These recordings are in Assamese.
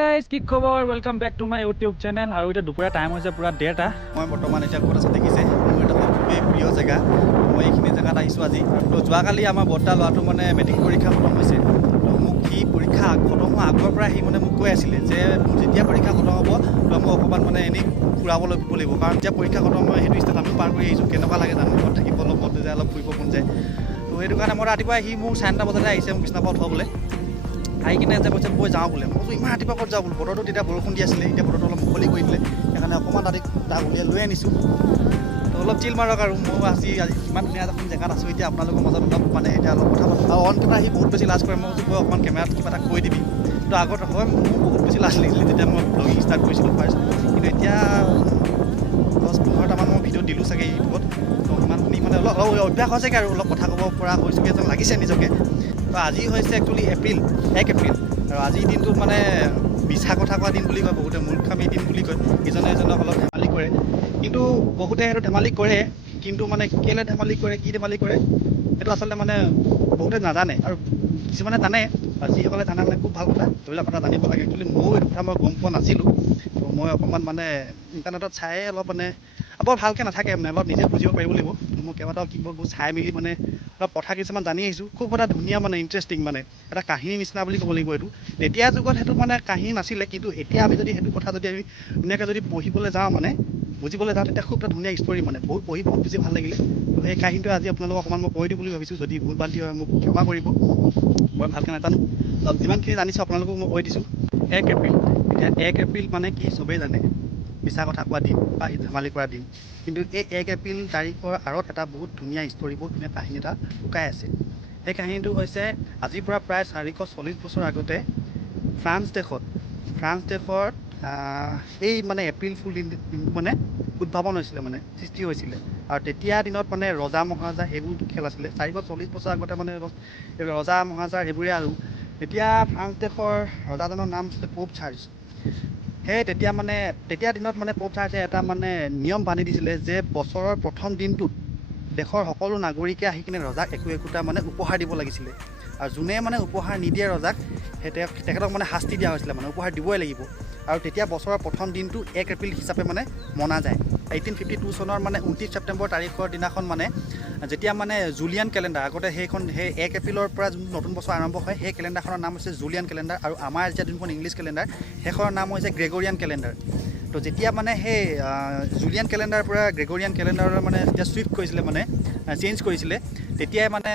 গাইজ কি খবৰ welcome back to my YouTube channel আৰু এটা দুপৰীয়া টাইম হৈছে পুৰা 1:30 মই বৰ্তমান এতিয়া ক'ত আছে দেখিছে মোৰ এটা খুবেই প্ৰিয় জেগা মই এইখিনি জেগাত আহিছোঁ আজি তো যোৱাকালি আমাৰ বৰ্তা ল'ৰাটো মানে মেট্ৰিক পৰীক্ষা খতম হৈছে তো মোক সি পৰীক্ষা খতম হোৱা আগৰ পৰা সি মানে মোক কৈ আছিলে যে মোৰ যেতিয়া পৰীক্ষা খতম হ'ব তো মই অকণমান মানে এনেই ফুৰাবলৈ ফুৰিব লাগিব কাৰণ যেতিয়া পৰীক্ষা খতম হয় সেইটো ষ্টেট আমিও পাৰ কৰি আহিছোঁ কেনেকুৱা লাগে জানো ঘৰত থাকিব অলপ মন যায় অলপ ফুৰিব মন যায় তো সেইটো কাৰণে মই ৰাতিপুৱা সি মোৰ 9:30 বজাতে আহিছে মোক বিছনাৰ পৰা উঠাবলৈ আহি কিনে যে কৈছে বৈ যাওঁ বোলে মই কৈছোঁ ইমান ৰাতিপুৱা ক'ত যাওঁ বোলো বতৰটো তেতিয়া বৰষুণ দি আছিলে এতিয়া বতৰটো অলপ মুকলি কৰি দিলে সেইকাৰণে অকণমান তাক উলিয়াই লৈ আনিছোঁ তো অলপ চিল মাৰক আৰু মই আজি ইমান ধুনীয়া এখন জেগাত আছোঁ এতিয়া আপোনালোকৰ মাজত অলপ মানে এতিয়া অলপ কথা পাতোঁ আৰু অন কেমেৰা সি বহুত বেছি লাজ কৰে মই কৈছোঁ অকণমান কেমেৰাত কিবা এটা কৈ দিবি তো আগত হয় মোৰ বহুত বেছি লাজ লাগিছিলে যেতিয়া মই ব্লগিং ষ্টাৰ্ট কৰিছিলোঁ ফাৰ্ষ্ট কিন্তু এতিয়া 10-15টামান মই ভিডিঅ' দিলোঁ চাগে ইউটিউবত তো ইমানখিনি মানে অলপ অভ্যাস হৈছেগৈ আৰু অলপ কথা ক'ব পৰা হৈছোগৈ যেন লাগিছে নিজকে তো আজি হৈছে একচুৱেলি 1 এপ্ৰিল আৰু আজিৰ দিনটোত মানে মিছা কথা কোৱা দিন বুলি কয় বহুতে মূৰ্খামি দিন বুলি কয় ইজনে এজনক অলপ ধেমালি কৰে কিন্তু বহুতে সেইটো ধেমালি কৰে কিন্তু মানে কেলৈ ধেমালি কৰে কি ধেমালি কৰে সেইটো আচলতে মানে বহুতে নাজানে আৰু কিছুমানে জানে আৰু যিসকলে জানে মানে খুব ভাল কথা সেইবিলাক কথা জানিব লাগে একচুৱেলি ময়ো এইটো কথা মই গম পোৱা নাছিলোঁ তো মই অকণমান মানে ইণ্টাৰনেটত চায়ে অলপ মানে বৰ ভালকৈ নাথাকে মানে অলপ নিজে বুজিব পাৰিব লাগিব মই কেইবাটাও কিবাবোৰ চাই মেলি মানে অলপ কথা কিছুমান জানি আহিছোঁ খুব এটা ধুনীয়া মানে ইণ্টাৰেষ্টিং মানে এটা কাহিনী নিচিনা বুলি ক'ব লাগিব এইটো তেতিয়া যুগত সেইটো মানে কাহিনী নাছিলে কিন্তু এতিয়া আমি যদি সেইটো কথা যদি আমি ধুনীয়াকৈ যদি পঢ়িবলৈ যাওঁ মানে বুজিবলৈ যাওঁ তেতিয়া খুব এটা ধুনীয়া ষ্টৰী মানে পঢ়ি বহুত বেছি ভাল লাগিলে তো সেই কাহিনীটো আজি আপোনালোকক অকণমান মই কৈ দিওঁ বুলি ভাবিছোঁ যদি ভুল বান্ধি হয় মোক ক্ষমা কৰিব মই ভালকৈ নাজানো যিমানখিনি জানিছোঁ আপোনালোকক মই কৈ দিছোঁ 1 এপ্ৰিল এতিয়া 1 এপ্ৰিল মানে কি চবেই জানে মিছা কথা কোৱা দিন বা ধেমালি কৰা দিন কিন্তু এই 1 এপ্ৰিল তাৰিখৰ আঁৰত এটা বহুত ধুনীয়া ষ্টৰী বহুত ধুনীয়া কাহিনী এটা লুকাই আছে সেই কাহিনীটো হৈছে আজিৰ পৰা প্ৰায় 440 বছৰ আগতে ফ্ৰান্স দেশত এই মানে এপ্ৰিল ফুল দিনটো মানে উদ্ভাৱন হৈছিলে মানে সৃষ্টি হৈছিলে আৰু তেতিয়া দিনত মানে ৰজা মহাৰজা সেইবোৰ খেল আছিলে 440 বছৰ আগতে মানে ৰজা মহাৰজা সেইবোৰে আৰু এতিয়া ফ্ৰান্স দেশৰ ৰজাজনৰ নাম আছিলে পোপ চাৰ্লছ সেই তেতিয়া দিনত মানে পোপ চাৰ্লছে এটা মানে নিয়ম বান্ধি দিছিলে যে বছৰৰ প্ৰথম দিনটোত দেশৰ সকলো নাগৰিকে আহি কিনে ৰজাক একোটা মানে উপহাৰ দিব লাগিছিলে আৰু যোনে মানে উপহাৰ নিদিয়ে ৰজাক তেখেতক মানে শাস্তি দিয়া হৈছিলে মানে উপহাৰ দিবই লাগিব আৰু তেতিয়া বছৰৰ প্ৰথম দিনটো 1 এপ্ৰিল হিচাপে মানে মনা যায় 1852 চনৰ মানে 29 ছেপ্টেম্বৰ তাৰিখৰ দিনাখন মানে যেতিয়া মানে জুলিয়ান কেলেণ্ডাৰ আগতে সেই 1 এপ্ৰিলৰ পৰা যোনটো নতুন বছৰ আৰম্ভ হয় সেই কেলেণ্ডাৰখনৰ নাম হৈছে জুলিয়ান কেলেণ্ডাৰ আৰু আমাৰ যেতিয়া যোনখন ইংলিছ কেলেণ্ডাৰ সেইখনৰ নাম হৈছে গ্ৰেগৰিয়ান কেলেণ্ডাৰ তো যেতিয়া মানে সেই জুলিয়ান কেলেণ্ডাৰৰ পৰা গ্ৰেগৰিয়ান কেলেণ্ডাৰৰ মানে যেতিয়া ছুইফ্ট কৰিছিলে মানে চেঞ্জ কৰিছিলে তেতিয়াই মানে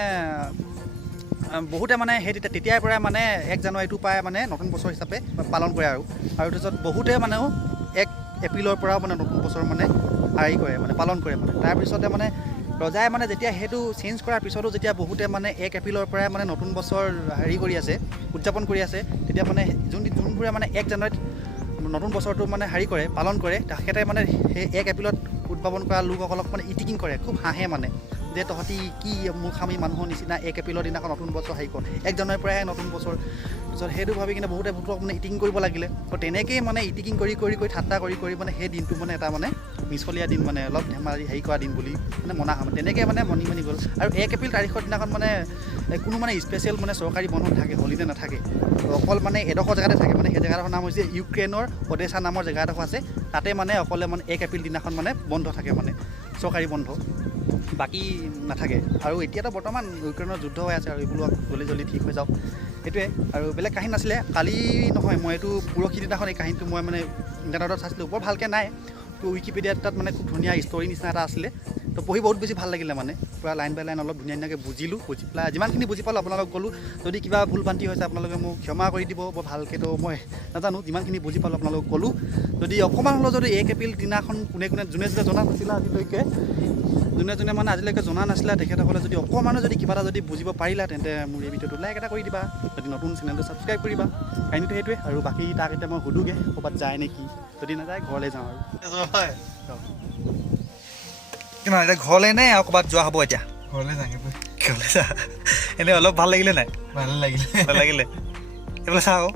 বহুতে মানে সেই তেতিয়াৰ পৰাই মানে 1 জানুৱাৰীটো পাই মানে নতুন বছৰ হিচাপে পালন কৰে আৰু তাৰপিছত বহুতে মানেও 1 এপ্ৰিলৰ পৰাও মানে নতুন বছৰ মানে হেৰি কৰে মানে পালন কৰে মানে তাৰপিছতে মানে ৰজাই মানে যেতিয়া সেইটো চেঞ্জ কৰাৰ পিছতো যেতিয়া বহুতে মানে 1 এপ্ৰিলৰ পৰাই মানে নতুন বছৰ হেৰি কৰি আছে উদযাপন কৰি আছে তেতিয়া মানে যোনবোৰে মানে 1 জানুৱাৰীত নতুন বছৰটো মানে হেৰি কৰে পালন কৰে তেখেতে মানে সেই 1 এপ্ৰিলত উদ্ভাৱন কৰা লোকসকলক মানে ইটিকিং কৰে খুব হাঁহে মানে যে তহঁতি কি মূৰ্খামি মানুহৰ নিচিনা 1 এপ্ৰিলৰ দিনাখন নতুন বছৰ হেৰি কৰ 1 জানুৱাৰীৰ পৰাহে নতুন বছৰ তাৰপিছত সেইটো ভাবি কিনে বহুতে মানে ইটিকিং কৰিব লাগিলে তো তেনেকেই মানে ইটিকিং কৰি ঠাট্টা কৰি মানে সেই দিনটো মানে এটা মানে মিছলীয়া দিন মানে অলপ ধেমালি হেৰি কৰা দিন বুলি মানে মনা হয় তেনেকৈ মানে মানি গ'ল আৰু 1 এপ্ৰিল তাৰিখৰ দিনাখন মানে কোনো মানে স্পেচিয়েল মানে চৰকাৰী বন্ধ নাথাকে হলিডে নাথাকে অকল মানে এডোখৰ জেগাতে থাকে মানে সেই জেগাডোখৰ নাম হৈছে ইউক্ৰেইনৰ অডেছা নামৰ জেগা এডোখৰ আছে তাতে মানে অকলে মানে 1 এপ্ৰিল দিনাখন মানে বন্ধ থাকে মানে চৰকাৰী বন্ধ বাকী নাথাকে আৰু এতিয়াতো বৰ্তমান ইউক্ৰেইনৰ যুদ্ধ হৈ আছে আৰু এইবোৰ জল্দি ঠিক হৈ যাওক সেইটোৱে আৰু বেলেগ কাহিনী নাছিলে কালি নহয় মই এইটো পৰহি দিনাখন এই কাহিনীটো মই মানে ইণ্টাৰনেটত চাইছিলোঁ বৰ ভালকৈ নাই তো উইকিপিডিয়াত তাত মানে খুব ধুনীয়া ষ্টৰী নিচিনা এটা আছিলে তো পঢ়ি বহুত বেছি ভাল লাগিলে মানে পূৰা লাইন বাই লাইন অলপ ধুনীয়াকৈ বুজি পেলাই যিমানখিনি বুজি পালোঁ আপোনালোকক ক'লোঁ যদি কিবা ভুল ভ্ৰান্তি হৈছে আপোনালোকে মোক ক্ষমা কৰি দিব বৰ ভালকৈতো মই নাজানো যিমানখিনি বুজি পালোঁ আপোনালোকক ক'লোঁ যদি অকণমান হ'লেও যদি 1 এপ্ৰিল দিনাখন যোনে জনা নাছিলে আজিলৈকে যোনে মানে আজিলৈকে জনা নাছিলে তেখেতসকলে যদি অকণমানো যদি কিবা এটা যদি বুজিব পাৰিলা তেন্তে মোৰ এই ভিডিঅ'টো লাইক এটা কৰি দিবা যদি নতুন চেনেলটো ছাবস্ক্ৰাইব কৰিবা কাহিনীটো সেইটোৱে আৰু বাকী তাক এতিয়া মই সুধোগৈ ক'ৰবাত যায় নেকি যদি নাযায় ঘৰলৈ যাওঁ আৰু হয় কিমান এতিয়া ঘৰলৈ নে আৰু ক'ৰবাত যোৱা হ'ব এতিয়া ঘৰলৈ যাগে ঘৰলৈ যা এনেই অলপ ভাল লাগিলে নাই ভালে লাগিলে ভাল লাগিলে এইফালে চা আকৌ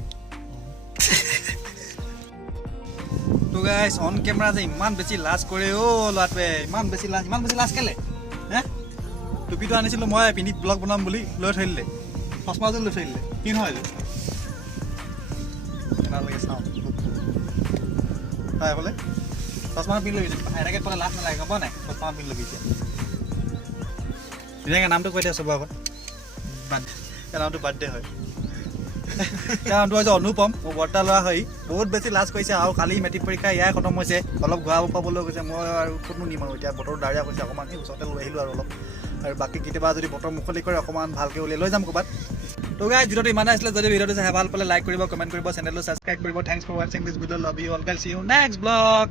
তো গাইছ অন কেমেৰা যে ইমান বেছি লাজ কৰে অ' ল'ৰাটোৱে ইমান বেছি লাজ কেলে হে টুপিটো আনিছিলোঁ মই পিন্ধি ব্লগ বনাম বুলি লৈ থৈ দিলে চশমাযোৰ লৈ থৈ দিলে কি নহয় এইযোৰ চাওঁ হয় বোলে চশমাখন পিন্ধি ল'বি এনেকৈ ক'লে লাভ নালাগে গম পোৱা নাই চশমাখন পিন্ধি ল'বি এতিয়া ধুনীয়াকৈ নামটো কৈ দিয়া চবৰ আগত ইয়াৰ নামটো বাৰ্থডে হয় ইয়াৰ নামটো হৈছে অনুপম মোৰ বৰ্তা ল'ৰা হয় বহুত বেছি লাজ কৰিছে আৰু কালি মেট্ৰিক পৰীক্ষা ইয়াই খতম হৈছে অলপ ঘূৰাব পাবলৈ গৈছে মই আৰু ক'তনো নিম আৰু এতিয়া বতৰ ডাৱৰীয়া কৈছে অকণমান সেই ওচৰতে লৈ আহিলোঁ আৰু অলপ আৰু বাকী কেতিয়াবা যদি বতৰ মুকলি কৰে অকণমান ভালকৈ উলিয়াই লৈ যাম ক'ৰবাত তো গাইজ ভিডিঅ'টো ইমানে আছিলে যদি ভিডিঅ'টো চাই ভাল পালে লাইক কৰিব কমেণ্ট কৰিব চেনেলটো ছাবস্ক্ৰাইব কৰিব থেংকছ ফৰ ৱাচিং this video' love you all guys see you next blog